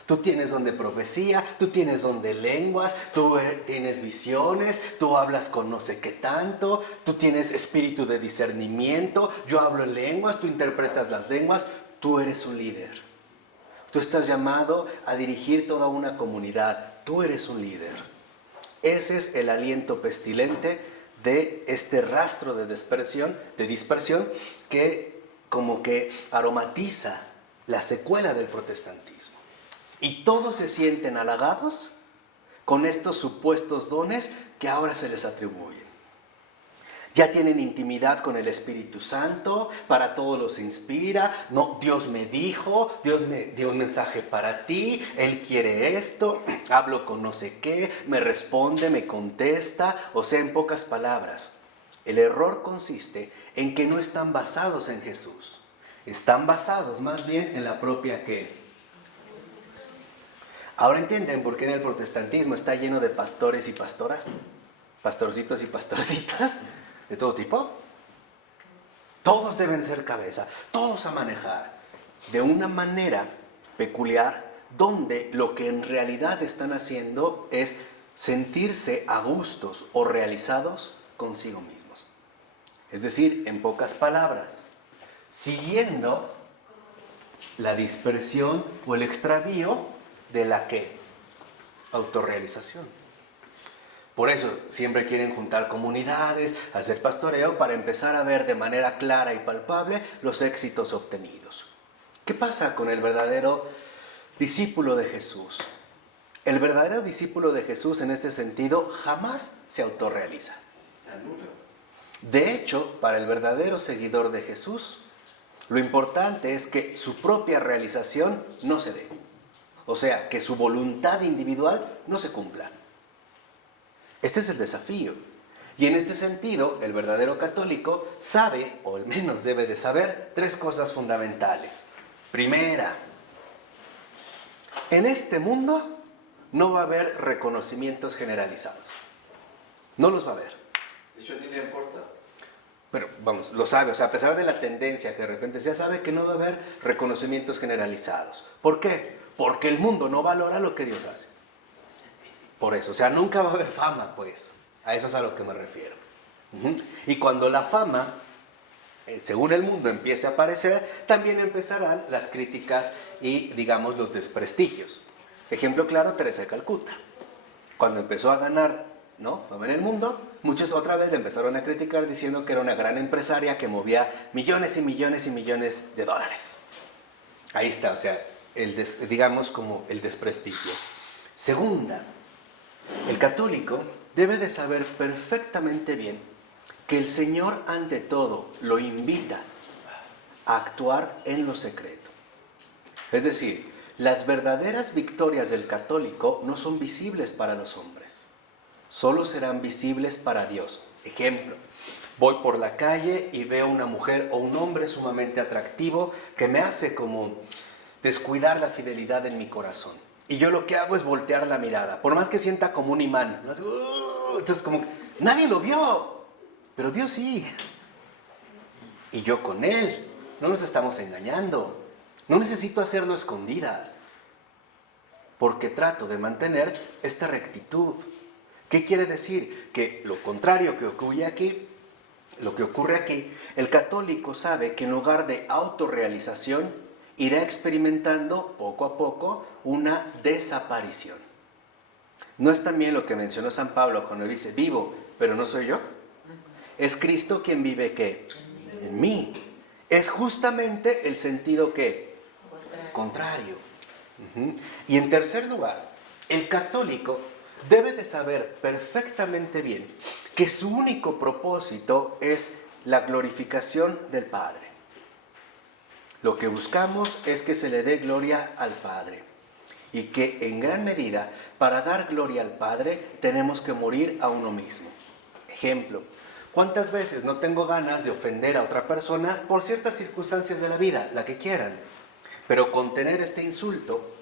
Tú tienes don de profecía, tú tienes don de lenguas, tú tienes visiones, tú hablas con no sé qué tanto, tú tienes espíritu de discernimiento, yo hablo en lenguas, tú interpretas las lenguas, tú eres un líder. Tú estás llamado a dirigir toda una comunidad, tú eres un líder. Ese es el aliento pestilente de este rastro de dispersión que como que aromatiza la secuela del protestantismo. Y todos se sienten halagados con estos supuestos dones que ahora se les atribuyen. Ya tienen intimidad con el Espíritu Santo, para todos los inspira. No, Dios me dijo, Dios me dio un mensaje para ti, Él quiere esto, hablo con no sé qué, me responde, me contesta. O sea, en pocas palabras, el error consiste en que no están basados en Jesús. Están basados más bien en la propia ¿qué? Ahora entienden por qué en el protestantismo está lleno de pastores y pastoras, pastorcitos y pastorcitas, de todo tipo. Todos deben ser cabeza, todos a manejar de una manera peculiar, donde lo que en realidad están haciendo es sentirse a gustos o realizados consigo mismos. Es decir, en pocas palabras, siguiendo la dispersión o el extravío de la ¿qué? Autorrealización. Por eso siempre quieren juntar comunidades, hacer pastoreo para empezar a ver de manera clara y palpable los éxitos obtenidos. ¿Qué pasa con el verdadero discípulo de Jesús? El verdadero discípulo de Jesús en este sentido jamás se autorrealiza. De hecho, para el verdadero seguidor de Jesús, lo importante es que su propia realización no se dé. O sea, que su voluntad individual no se cumpla. Este es el desafío. Y en este sentido, el verdadero católico sabe, o al menos debe de saber, tres cosas fundamentales. Primera, en este mundo no va a haber reconocimientos generalizados. No los va a haber. De hecho, ni le importa. Pero vamos, lo sabe, o sea, a pesar de la tendencia que de repente ya sabe que no va a haber reconocimientos generalizados. ¿Por qué? Porque el mundo no valora lo que Dios hace. Por eso, o sea, nunca va a haber fama, pues. A eso es a lo que me refiero. Y cuando la fama, según el mundo, empiece a aparecer, también empezarán las críticas y, digamos, los desprestigios. Ejemplo claro, Teresa de Calcuta. Cuando empezó a ganar, ¿no?, fama en el mundo, muchos otra vez le empezaron a criticar diciendo que era una gran empresaria que movía millones y millones y millones de dólares. Ahí está, o sea, digamos como el desprestigio. Segunda, el católico debe de saber perfectamente bien que el Señor ante todo lo invita a actuar en lo secreto. Es decir, las verdaderas victorias del católico no son visibles para los hombres, solo serán visibles para Dios. Ejemplo, voy por la calle y veo una mujer o un hombre sumamente atractivo que me hace como descuidar la fidelidad en mi corazón. Y yo lo que hago es voltear la mirada, por más que sienta como un imán. Entonces como, nadie lo vio, pero Dios sí. Y yo con Él. No nos estamos engañando. No necesito hacerlo a escondidas, porque trato de mantener esta rectitud. ¿Qué quiere decir? Que lo contrario que ocurre aquí, el católico sabe que en lugar de autorrealización, irá experimentando poco a poco una desaparición. ¿No es también lo que mencionó San Pablo cuando dice, vivo, pero no soy yo? Es Cristo quien vive, ¿qué? En mí. Es justamente el sentido, ¿qué? Contrario. Y en tercer lugar, el católico debe de saber perfectamente bien que su único propósito es la glorificación del Padre. Lo que buscamos es que se le dé gloria al Padre. Y que en gran medida, para dar gloria al Padre, tenemos que morir a uno mismo. Ejemplo, ¿cuántas veces no tengo ganas de ofender a otra persona por ciertas circunstancias de la vida, la que quieran? Pero contener este insulto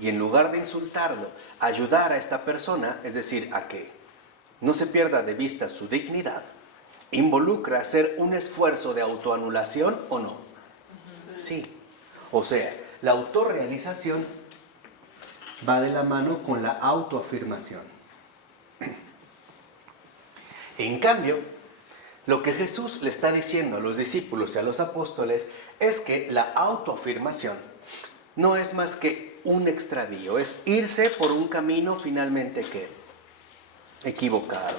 y en lugar de insultarlo, ayudar a esta persona, es decir, a que no se pierda de vista su dignidad, involucra hacer un esfuerzo de autoanulación o no. Sí. O sea, la autorrealización va de la mano con la autoafirmación. En cambio, lo que Jesús le está diciendo a los discípulos y a los apóstoles es que la autoafirmación no es más que un extravío, es irse por un camino finalmente ¿qué? Equivocado.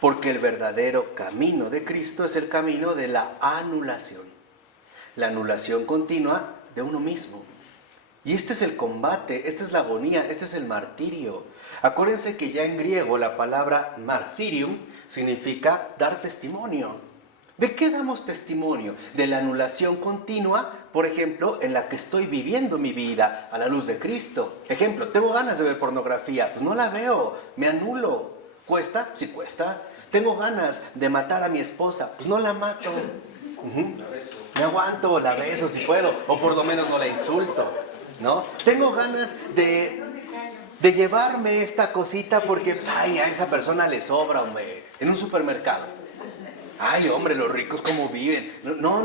Porque el verdadero camino de Cristo es el camino de la anulación. La anulación continua de uno mismo. Y este es el combate, esta es la agonía, este es el martirio. Acuérdense que ya en griego la palabra martirium significa dar testimonio. ¿De qué damos testimonio? De la anulación continua, por ejemplo, en la que estoy viviendo mi vida a la luz de Cristo. Ejemplo, tengo ganas de ver pornografía, pues no la veo, me anulo. ¿Cuesta? Sí cuesta. Tengo ganas de matar a mi esposa, pues no la mato. Me aguanto, la beso si puedo, o por lo menos no la insulto, ¿no? Tengo ganas de llevarme esta cosita porque, pues, ay, a esa persona le sobra, hombre, en un supermercado. Ay, hombre, los ricos cómo viven. No,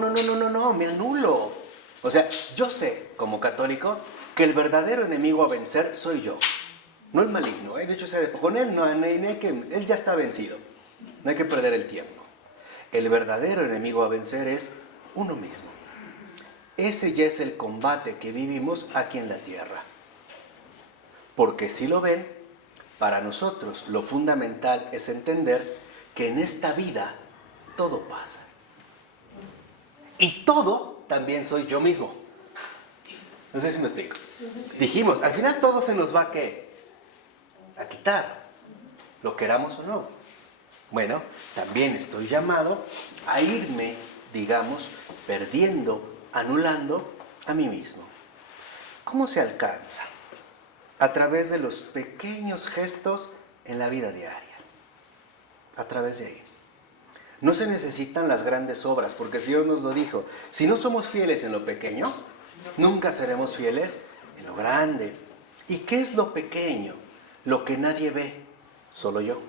me anulo. O sea, yo sé, como católico, que el verdadero enemigo a vencer soy yo. No el maligno, ¿eh? De hecho, con él, él ya está vencido. No hay que perder el tiempo. El verdadero enemigo a vencer es uno mismo. Ese ya es el combate que vivimos aquí en la tierra. Porque si lo ven, para nosotros lo fundamental es entender que en esta vida todo pasa. Y todo también soy yo mismo. No sé si me explico. Dijimos, al final todo se nos va a ¿qué? A quitar, lo queramos o no. Bueno, también estoy llamado a irme, digamos, perdiendo, anulando a mí mismo. ¿Cómo se alcanza? A través de los pequeños gestos en la vida diaria. A través de ahí. No se necesitan las grandes obras, porque el Señor nos lo dijo. Si no somos fieles en lo pequeño, nunca seremos fieles en lo grande. ¿Y qué es lo pequeño? Lo que nadie ve, solo yo.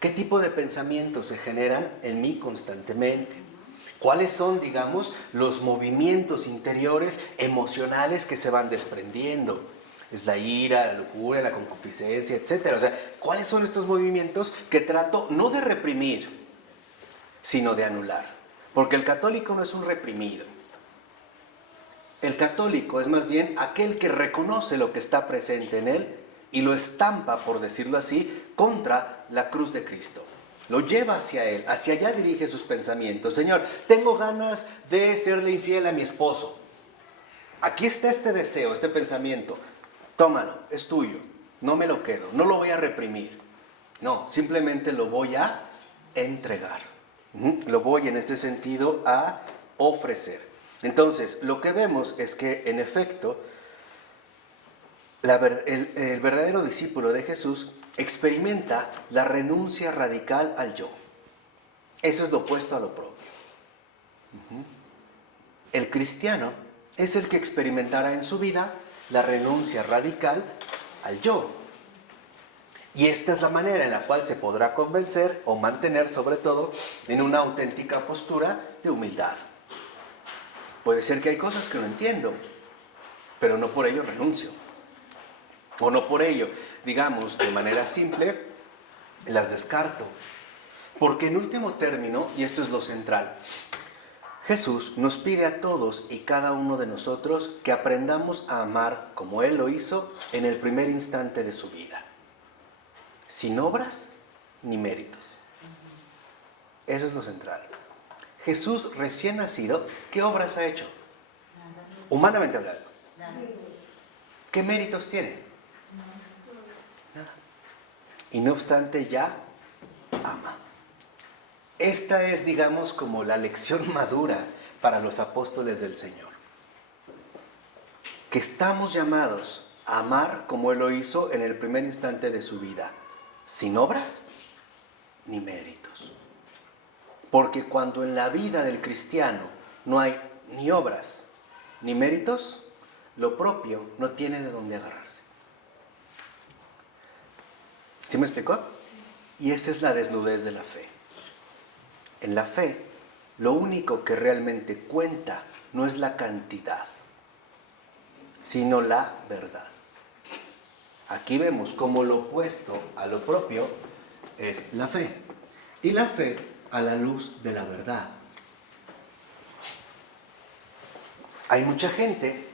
¿Qué tipo de pensamientos se generan en mí constantemente? ¿Cuáles son, digamos, los movimientos interiores emocionales que se van desprendiendo? Es la ira, la lujuria, la concupiscencia, etc. O sea, ¿cuáles son estos movimientos que trato no de reprimir, sino de anular? Porque el católico no es un reprimido. El católico es más bien aquel que reconoce lo que está presente en él y lo estampa, por decirlo así, contra la cruz de Cristo. Lo lleva hacia él, hacia allá dirige sus pensamientos. Señor, tengo ganas de serle infiel a mi esposo. Aquí está este deseo, este pensamiento. Tómalo, es tuyo. No me lo quedo, no lo voy a reprimir. No, simplemente lo voy a entregar. Lo voy en este sentido a ofrecer. Entonces, lo que vemos es que, en efecto, el verdadero discípulo de Jesús experimenta la renuncia radical al yo. Eso es lo opuesto a lo propio. El cristiano es el que experimentará en su vida la renuncia radical al yo. Y esta es la manera en la cual se podrá convencer o mantener, sobre todo, en una auténtica postura de humildad. Puede ser que hay cosas que no entiendo, pero no por ello renuncio. O no por ello, digamos, de manera simple, las descarto. Porque en último término, y esto es lo central, Jesús nos pide a todos y cada uno de nosotros que aprendamos a amar como Él lo hizo en el primer instante de su vida. Sin obras ni méritos. Eso es lo central. Jesús recién nacido, ¿qué obras ha hecho? Nada. Humanamente hablando. Nada. ¿Qué méritos tiene? Nada. y no obstante ya ama. Esta es, digamos, como la lección madura para los apóstoles del Señor. Que estamos llamados a amar como Él lo hizo en el primer instante de su vida, sin obras ni méritos. Porque cuando en la vida del cristiano no hay ni obras ni méritos, lo propio no tiene de dónde agarrarse. ¿Sí me explicó? Y esa es la desnudez de la fe. En la fe, lo único que realmente cuenta no es la cantidad, sino la verdad. Aquí vemos cómo lo opuesto a lo propio es la fe. Y la fe a la luz de la verdad. Hay mucha gente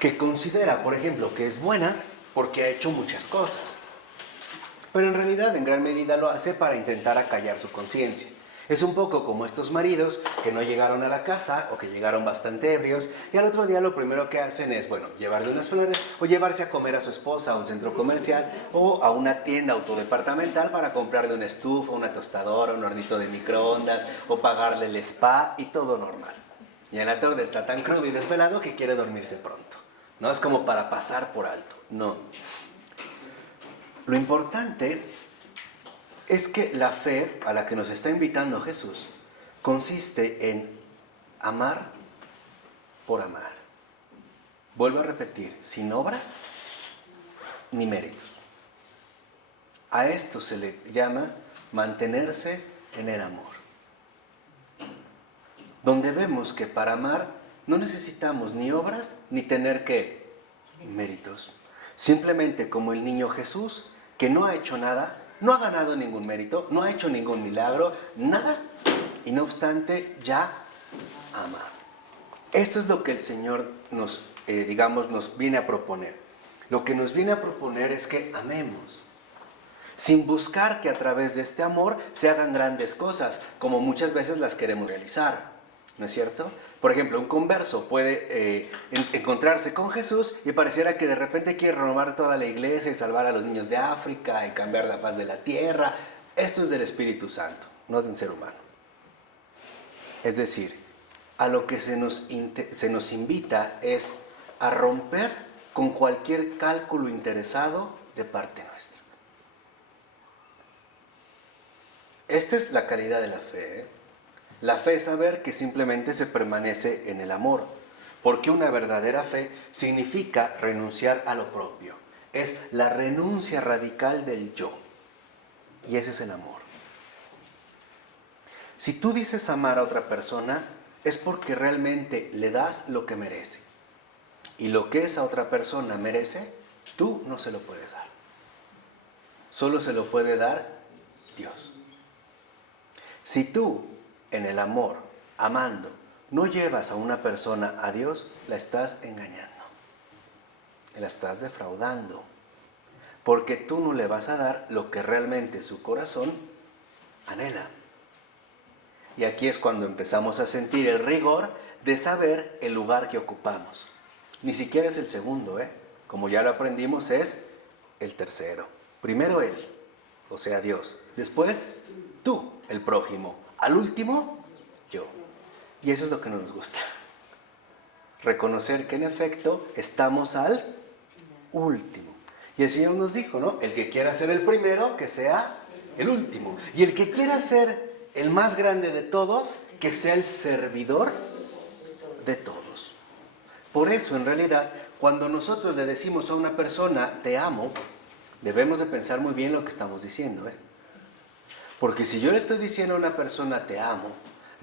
que considera, por ejemplo, que es buena porque ha hecho muchas cosas. Pero en realidad, en gran medida, lo hace para intentar acallar su conciencia. Es un poco como estos maridos que no llegaron a la casa o que llegaron bastante ebrios y al otro día lo primero que hacen es, llevarle unas flores o llevarse a comer a su esposa a un centro comercial o a una tienda autodepartamental para comprarle una estufa, una tostadora, un hornito de microondas o pagarle el spa y todo normal. Y en la tarde está tan crudo y desvelado que quiere dormirse pronto. No es como para pasar por alto, no. Lo importante es que la fe a la que nos está invitando Jesús consiste en amar por amar. Vuelvo a repetir, sin obras ni méritos. A esto se le llama mantenerse en el amor. Donde vemos que para amar no necesitamos ni obras ni tener ¿qué? Méritos. Simplemente como el niño Jesús, que no ha hecho nada, no ha ganado ningún mérito, no ha hecho ningún milagro, nada, y no obstante ya ama. Esto es lo que el Señor nos viene a proponer. Lo que nos viene a proponer es que amemos, sin buscar que a través de este amor se hagan grandes cosas, como muchas veces las queremos realizar. ¿No es cierto? Por ejemplo, un converso puede encontrarse con Jesús y pareciera que de repente quiere renovar toda la iglesia y salvar a los niños de África y cambiar la faz de la tierra. Esto es del Espíritu Santo, no de un ser humano. Es decir, a lo que se nos invita es a romper con cualquier cálculo interesado de parte nuestra. Esta es la calidad de la fe, ¿eh? La fe es saber que simplemente se permanece en el amor, porque una verdadera fe significa renunciar a lo propio. Es la renuncia radical del yo. Y ese es el amor. Si tú dices amar a otra persona, es porque realmente le das lo que merece. Y lo que esa otra persona merece, tú no se lo puedes dar. Solo se lo puede dar Dios. Si tú en el amor, amando, no llevas a una persona a Dios, la estás engañando. La estás defraudando. Porque tú no le vas a dar lo que realmente su corazón anhela. Y aquí es cuando empezamos a sentir el rigor de saber el lugar que ocupamos. Ni siquiera es el segundo, como ya lo aprendimos, es el tercero. Primero Él, o sea Dios. Después tú, el prójimo. Al último, yo. Y eso es lo que no nos gusta. Reconocer que en efecto estamos al último. Y el Señor nos dijo, ¿no? El que quiera ser el primero, que sea el último. Y el que quiera ser el más grande de todos, que sea el servidor de todos. Por eso, en realidad, cuando nosotros le decimos a una persona, te amo, debemos de pensar muy bien lo que estamos diciendo, Porque si yo le estoy diciendo a una persona te amo,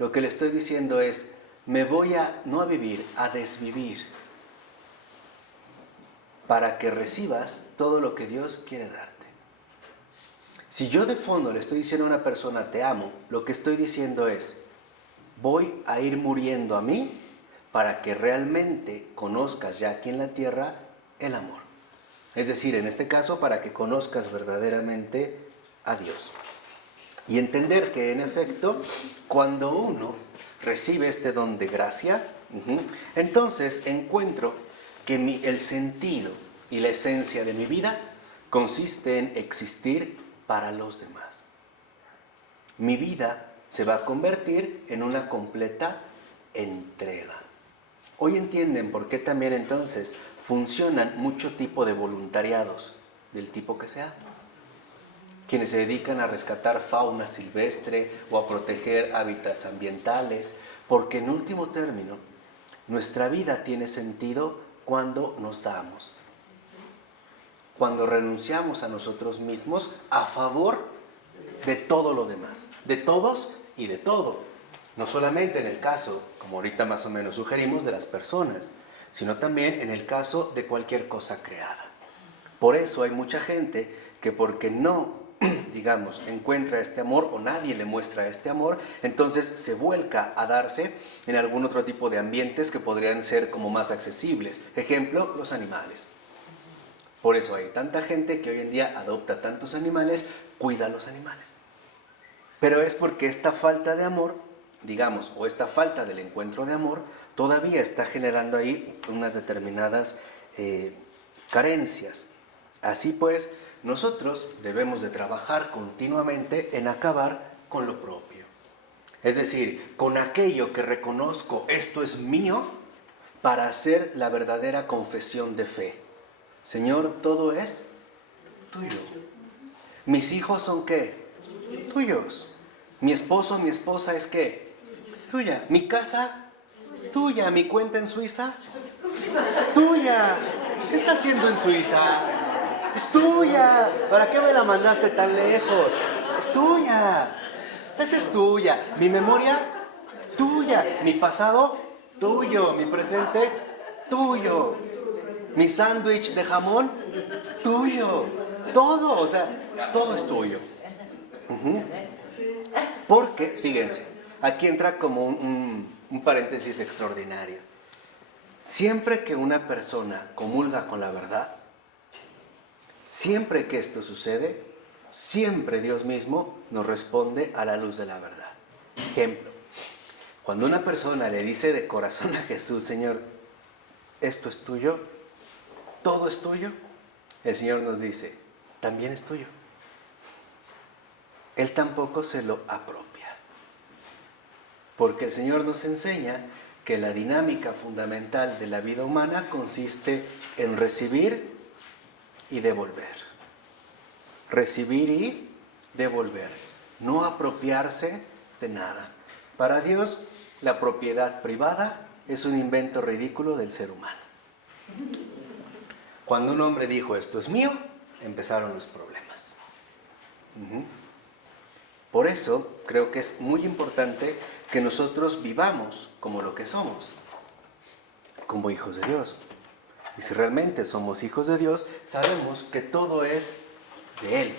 lo que le estoy diciendo es, me voy no a vivir, a desvivir, para que recibas todo lo que Dios quiere darte. Si yo de fondo le estoy diciendo a una persona te amo, lo que estoy diciendo es, voy a ir muriendo a mí para que realmente conozcas ya aquí en la tierra el amor. Es decir, en este caso, para que conozcas verdaderamente a Dios. Y entender que en efecto, cuando uno recibe este don de gracia, entonces encuentro que el sentido y la esencia de mi vida consiste en existir para los demás. Mi vida se va a convertir en una completa entrega. Hoy entienden por qué también entonces funcionan mucho tipo de voluntariados, del tipo que sea. Quienes se dedican a rescatar fauna silvestre o a proteger hábitats ambientales, porque en último término, nuestra vida tiene sentido cuando nos damos, cuando renunciamos a nosotros mismos a favor de todo lo demás, de todos y de todo. No solamente en el caso, como ahorita más o menos sugerimos, de las personas, sino también en el caso de cualquier cosa creada. Por eso hay mucha gente que porque no, digamos, encuentra este amor o nadie le muestra este amor, entonces se vuelca a darse en algún otro tipo de ambientes que podrían ser como más accesibles. Ejemplo, los animales. Por eso hay tanta gente que hoy en día adopta tantos animales, cuida a los animales. Pero es porque esta falta de amor, digamos, o esta falta del encuentro de amor, todavía está generando ahí unas determinadas carencias. Así pues, nosotros debemos de trabajar continuamente en acabar con lo propio. Es decir, con aquello que reconozco, esto es mío, para hacer la verdadera confesión de fe. Señor, todo es tuyo. ¿Mis hijos son qué? Tuyos. ¿Mi esposo, mi esposa es qué? Tuya. ¿Mi casa? Tuya. ¿Mi cuenta en Suiza? Es tuya. ¿Qué está haciendo en Suiza? Es tuya. ¿Para qué me la mandaste tan lejos? Es tuya. Esta es tuya. ¿Mi memoria? Tuya. ¿Mi pasado? Tuyo. ¿Mi presente? Tuyo. ¿Mi sándwich de jamón? Tuyo. Todo, o sea, todo es tuyo. Porque, fíjense, aquí entra como un paréntesis extraordinario. Siempre que una persona comulga con la verdad, siempre que esto sucede, siempre Dios mismo nos responde a la luz de la verdad. Ejemplo, cuando una persona le dice de corazón a Jesús, Señor, esto es tuyo, todo es tuyo, el Señor nos dice, también es tuyo. Él tampoco se lo apropia. Porque el Señor nos enseña que la dinámica fundamental de la vida humana consiste en recibir y devolver. Recibir y devolver. No apropiarse de nada. Para Dios, la propiedad privada es un invento ridículo del ser humano. Cuando un hombre dijo, esto es mío, empezaron los problemas. Por eso creo que es muy importante que nosotros vivamos como lo que somos, como hijos de Dios. Y si realmente somos hijos de Dios, sabemos que todo es de Él.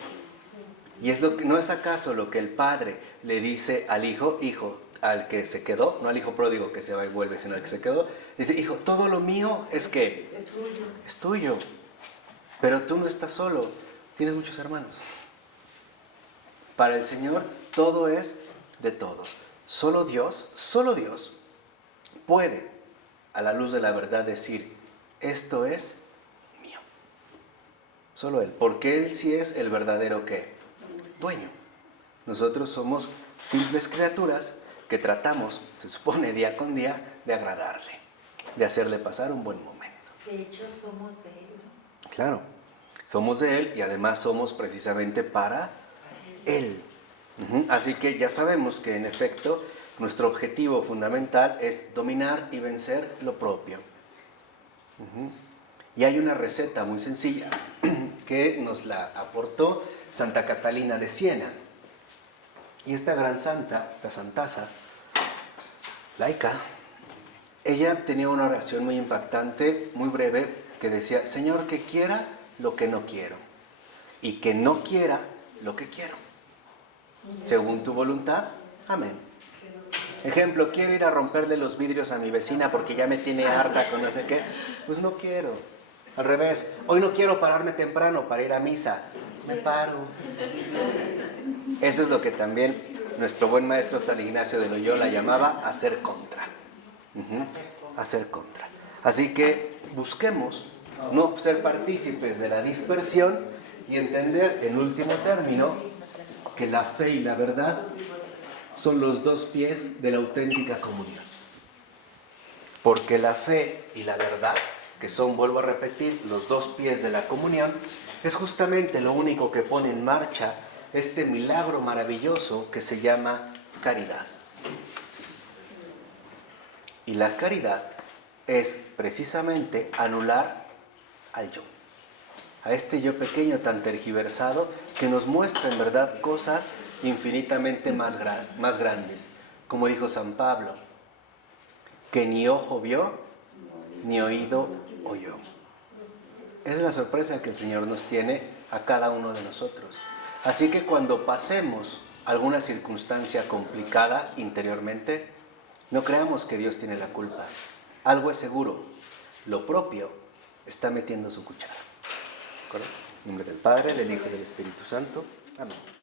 Y es lo que, ¿no es acaso lo que el padre le dice al hijo, hijo, al que se quedó, no al hijo pródigo que se va y vuelve, sino al que se quedó? Dice, hijo, todo lo mío es ¿qué? Es tuyo. Es tuyo. Pero tú no estás solo, tienes muchos hermanos. Para el Señor todo es de todos. Solo Dios puede, a la luz de la verdad, decir, esto es mío. Solo Él, porque Él sí es el verdadero ¿qué? Dueño. Nosotros somos simples criaturas que tratamos, se supone día con día, de agradarle, de hacerle pasar un buen momento. De hecho, somos de Él, ¿no? Claro, somos de Él y además somos precisamente para Él. Así que ya sabemos que en efecto nuestro objetivo fundamental es dominar y vencer lo propio. Y hay una receta muy sencilla que nos la aportó Santa Catalina de Siena. Y esta gran santa, esta santaza, laica, ella tenía una oración muy impactante, muy breve, que decía, Señor, que quiera lo que no quiero y que no quiera lo que quiero. Según tu voluntad, amén. Ejemplo, quiero ir a romperle los vidrios a mi vecina porque ya me tiene harta con no sé qué. Pues no quiero. Al revés, hoy no quiero pararme temprano para ir a misa. Me paro. Eso es lo que también nuestro buen maestro San Ignacio de Loyola llamaba hacer contra. Hacer contra. Así que busquemos no ser partícipes de la dispersión Y entender, en último término, que la fe y la verdad son los dos pies de la auténtica comunión. Porque la fe y la verdad, que son, vuelvo a repetir, los dos pies de la comunión, es justamente lo único que pone en marcha este milagro maravilloso que se llama caridad. Y la caridad es precisamente anular al yo, a este yo pequeño tan tergiversado que nos muestra en verdad cosas infinitamente más grandes. Como dijo San Pablo, que ni ojo vio, ni oído oyó. Esa es la sorpresa que el Señor nos tiene a cada uno de nosotros. Así que cuando pasemos alguna circunstancia complicada interiormente, no creamos que Dios tiene la culpa. Algo es seguro, lo propio está metiendo su cuchara. ¿Correcto? En nombre del Padre, del Hijo y del Espíritu Santo. Amén.